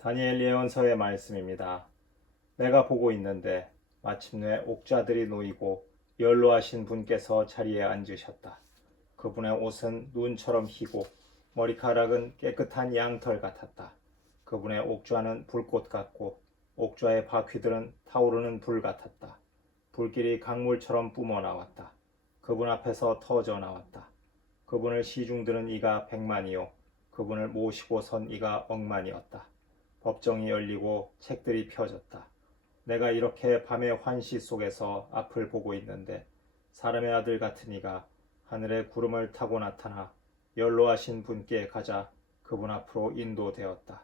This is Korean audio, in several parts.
다니엘 예언서의 말씀입니다. 내가 보고 있는데 마침내 옥좌들이 놓이고 연로하신 분께서 자리에 앉으셨다. 그분의 옷은 눈처럼 희고 머리카락은 깨끗한 양털 같았다. 그분의 옥좌는 불꽃 같고 옥좌의 바퀴들은 타오르는 불 같았다. 불길이 강물처럼 뿜어 나왔다. 그분 앞에서 터져 나왔다. 그분을 시중드는 이가 백만이요 그분을 모시고 선 이가 억만이었다. 법정이 열리고 책들이 펴졌다. 내가 이렇게 밤의 환시 속에서 앞을 보고 있는데 사람의 아들 같은 이가 하늘의 구름을 타고 나타나 연로하신 분께 가자 그분 앞으로 인도되었다.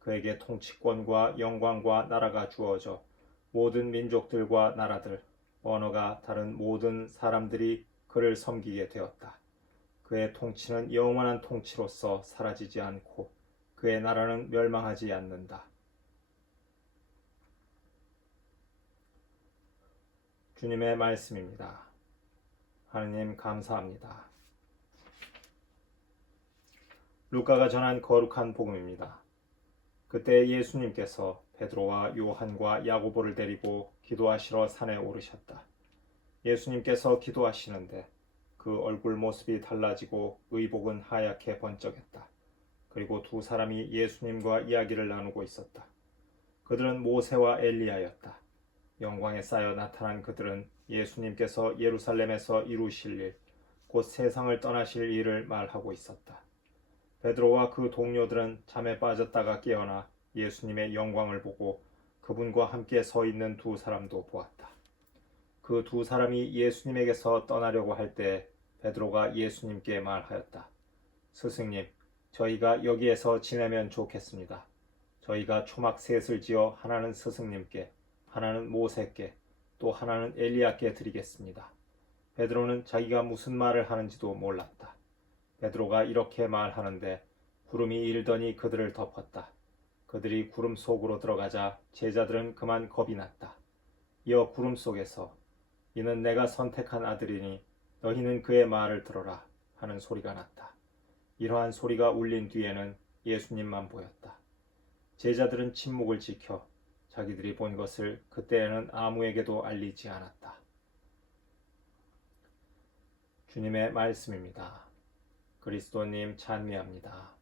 그에게 통치권과 영광과 나라가 주어져 모든 민족들과 나라들, 언어가 다른 모든 사람들이 그를 섬기게 되었다. 그의 통치는 영원한 통치로서 사라지지 않고 그의 나라는 멸망하지 않는다. 주님의 말씀입니다. 하느님 감사합니다. 루카가 전한 거룩한 복음입니다. 그때 예수님께서 베드로와 요한과 야고보를 데리고 기도하시러 산에 오르셨다. 예수님께서 기도하시는데 그 얼굴 모습이 달라지고 의복은 하얗게 번쩍했다. 그리고 두 사람이 예수님과 이야기를 나누고 있었다. 그들은 모세와 엘리야였다. 영광에 쌓여 나타난 그들은 예수님께서 예루살렘에서 이루실 일, 곧 세상을 떠나실 일을 말하고 있었다. 베드로와 그 동료들은 잠에 빠졌다가 깨어나 예수님의 영광을 보고 그분과 함께 서 있는 두 사람도 보았다. 그 두 사람이 예수님에게서 떠나려고 할 때 베드로가 예수님께 말하였다. 스승님, 저희가 여기에서 지내면 좋겠습니다. 저희가 초막 셋을 지어 하나는 스승님께, 하나는 모세께, 또 하나는 엘리야께 드리겠습니다. 베드로는 자기가 무슨 말을 하는지도 몰랐다. 베드로가 이렇게 말하는데 구름이 일더니 그들을 덮었다. 그들이 구름 속으로 들어가자 제자들은 그만 겁이 났다. 이어 구름 속에서 이는 내가 선택한 아들이니 너희는 그의 말을 들어라 하는 소리가 났다. 이러한 소리가 울린 뒤에는 예수님만 보였다. 제자들은 침묵을 지켜 자기들이 본 것을 그때에는 아무에게도 알리지 않았다. 주님의 말씀입니다. 그리스도님 찬미합니다.